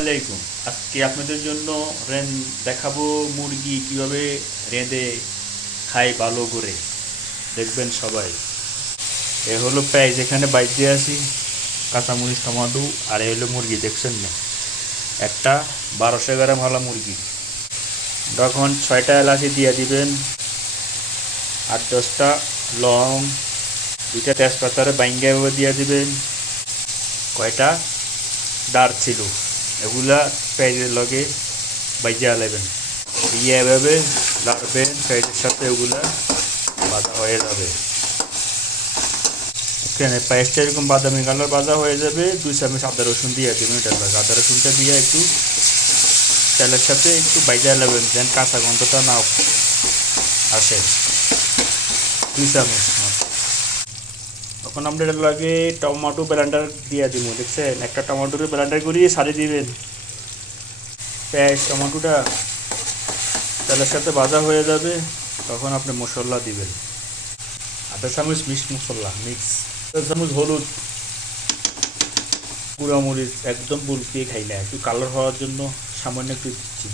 আলাইকুম। আজকে আপনাদের জন্য দেখাবো মুরগি কিভাবে রেঁধে খায় ভালো করে। দেখবেন সবাই। এ হলো পেঁয়াজ এখানে বাইট দিয়ে আসি, কাঁচামরিচ টমাটো, আর এ হলো মুরগি দেখছেন না, একটা 1200 গ্রাম হালা মুরগি। তখন 6টা এলাচি দিয়ে দিবেন, 8-10টা লং, 2টা তেজপাতারে বাইঙ্গা দিয়ে দিবেন, কয়টা দারচিনি, এগুলা পেঁয়াজের লগে বাইজা লাইবেন। দিয়ে এভাবে লাড়বেন পেঁয়াজের সাথে, এগুলা ভাজা হয়ে যাবে। এখানে পেঁয়াজটা এরকম বাদামি কালার ভাজা হয়ে যাবে। 2 চামচ আদা রসুন দিয়ে দেবেন এটার লগে। আদা রসুনটা দিয়ে একটু তেলের সাথে একটু বাইজা লাইবেন, যেন কাঁচা গন্ধটা না আসে। 2 চামচ মতো। তখন আমরা এটার লগে টমেটো ব্লেন্ডার দিয়ে দিব, দেখছেন? একটা টমেটোর ব্লেন্ডার করিয়ে সারিয়ে দিবেন। পেঁয়াজ টমেটোটা তেলের সাথে ভাজা হয়ে যাবে, তখন আপনি মশলা দিবেন। 1/2 চামচ মিক্স মশলা, 1 চামচ হলুদ, গুঁড়া মরিচ, একদম বুলকিয়ে খাই না, একটু কালার হওয়ার জন্য সামান্য একটু দিচ্ছি।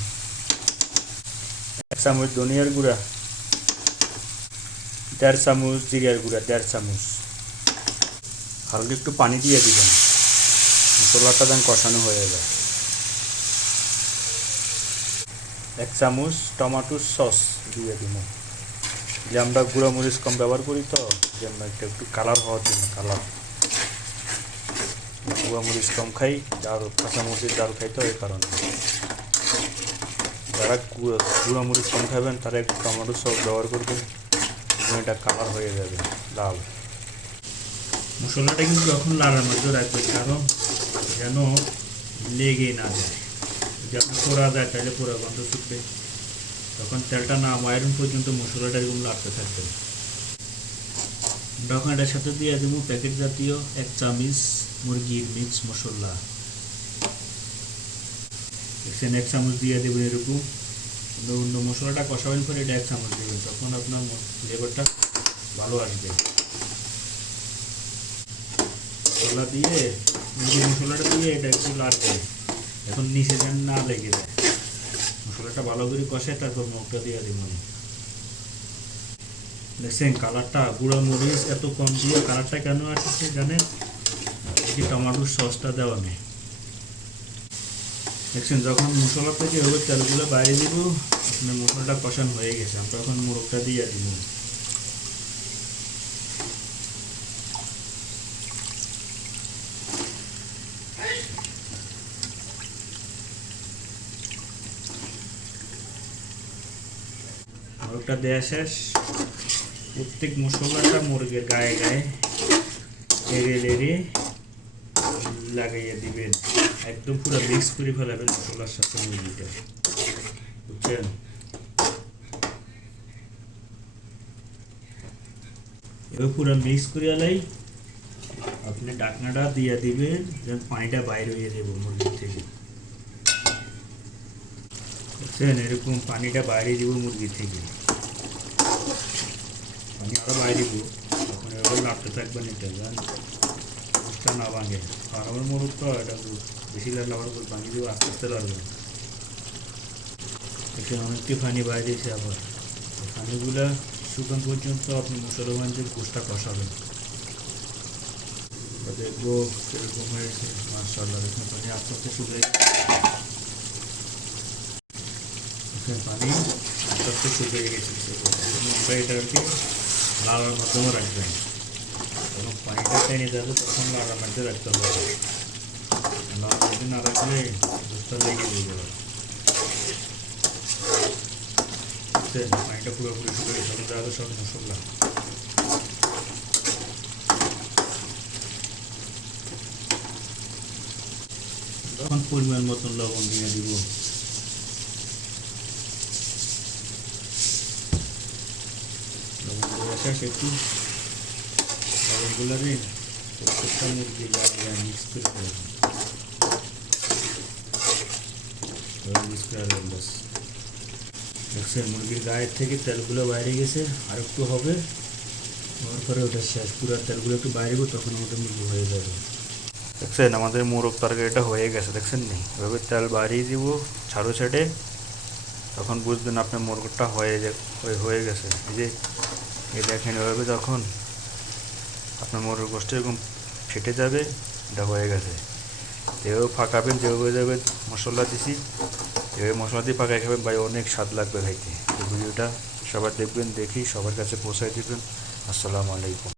1 চামচ ধনিয়ার গুঁড়া, 1.5 চামচ জিরার গুঁড়া, 1.5 চামচ। হালকা একটু পানি দিয়ে দিবেন, মশলাটা যেন কষানো হয়ে যায়। 1 চামচ টমেটোর সস দিয়ে দিব, যে আমরা গুঁড়া মরিচ কম ব্যবহার করি, তো জন্য একটু কালার হওয়ার জন্য। কালার, গুঁড়া মরিচ কম খাই, আর কাঁচামরিচের ডাল খাই, তো এই কারণে। যারা গুঁড়া মরিচ কম খাবেন তারা একটু টমেটো সস ব্যবহার করবেন, এটা কালার হয়ে যাবে লাল। মশলাটা কিন্তু এখন লাড়ার মধ্যে রাখবেন, কারণ যেন লেগে না যায়। যদি আপনার পোড়া যায় তাহলে পোড়া গন্ধ ছুটবে। তখন তেলটা না আয়রন পর্যন্ত মশলাটা এরকম লাড়তে থাকবে। তখন এটার সাথে দিয়ে দেবো প্যাকেট জাতীয় 1 চামচ মুরগির মিক্স মশলা। দেখছেন, 1 চামচ দিয়ে দেবেন এরকম। অন্য মশলাটা কষাবেন পরে এটা 1 চামচ দেবেন, তখন আপনার ফ্লেভারটা ভালো আসবে। মশলা দিয়ে, মুরগির মশলাটা দিয়ে এটা একটু লাড়বে, এখন নিচে যেন না লেগে যায়। মশলাটা ভালো করে কষে তারপর মুখটা দিয়ে দেবেন। দেখছেন কালারটা, গুঁড়া মরিচ এত কম দিয়ে কালারটা কেন আসছে জানেন? এই টমেটোর সসটা দেওয়া নেই। দেখছেন, যখন মশলা থেকে এভাবে তেলগুলো বাইরে দিব, আপনার মশলাটা কষানো হয়ে গেছে। আমরা এখন মোরগটা দিয়ে দিব। মোরগটা দেওয়া শেষ। প্রত্যেক মশলাটা মুরগির গায়ে গায়ে লেড়ে লেড়ে লাগাইয়া দিবেন, একদম পুরো মিক্স করে ফেলাবেন মশলার সাথে মুরগিটা, বুঝছেন? এবার পুরো মিক্স করে আলাই আপনি ঢাকনাটা দিয়ে দিবেন, যেন পানিটা বাইরে হয়ে যাবে মুরগির থেকে। বুঝছেন, এরকম পানিটা বাইরে দিব মুরগি থেকে, পানি আরো বাইরে দিব। তখন এভাবে লাড়তে থাকবেন, এটা যেন না ভাঙে। ফার্মের মুরগ তো এটা বেশি লাড়লে আবার ভাঙিয়ে দেবো, আস্তে আস্তে লাড়বে। এখানে অনেকটি পানি বাইরে দিয়েছে, আবার পানিগুলা শুকান পর্যন্ত আপনি মশলা বানিয়ে গোষ্ঠটা কষাবেন। দেখবো কিরকম হয়েছে। মাশাআল্লাহ, দেখুন পানি আস্তে আস্তে শুকিয়ে, পানি আস্তে আস্তে শুকিয়ে গেছে। আমরা এটাকে লাড়ার মাধ্যমে রাখবেন, যখন পানিটা টেনে যাবে তখন লাড়ার মধ্যে রাখতে হবে। লাড়ার মধ্যে না রাখলে দুধটা লেগে যাবে। পানিটা পুরোপুরি শুকিয়ে চলে যাবে সব মশলা। তখন পরিমাণ মতন লবণ দিয়ে দিব। লবণ দেওয়া শেষ, একটু লবণগুলো দিন, প্রত্যেকটা মুরগি গায়ে মিক্স করে দেবেন। মিক্স করে দেবেন বাস। দেখছেন মুরগির গায়ের থেকে তেলগুলো বাইরে গেছে, আর একটু হবে, হওয়ার পরে ওটা শেষ। পুরো তেলগুলো একটু বাইরে, তখন ওটা মুরগি হয়ে যাবে। দেখছেন আমাদের মোরগ তরকারিটা হয়ে গেছে, দেখছেন নি? এভাবে তেল বাড়িয়ে দিব ছাড়ো ছেড়ে, তখন বুঝবেন আপনার মোরগটা হয়ে গেছে। এই দেখেন এভাবে যখন আপনার মোরগ গোষ্ঠী এরকম ফেটে যাবে, এটা হয়ে গেছে। এভাবে ফাঁকাবেন, যেভাবে যাবে মশলা দিছি এভাবে মশলা দিয়ে পাকায় খাবেন ভাই, অনেক স্বাদ লাগবে খাইতে। এই ভিডিওটা সবার দেখবেন, দেখি সবার কাছে পৌঁছায় দিবেন। আসসালামু আলাইকুম।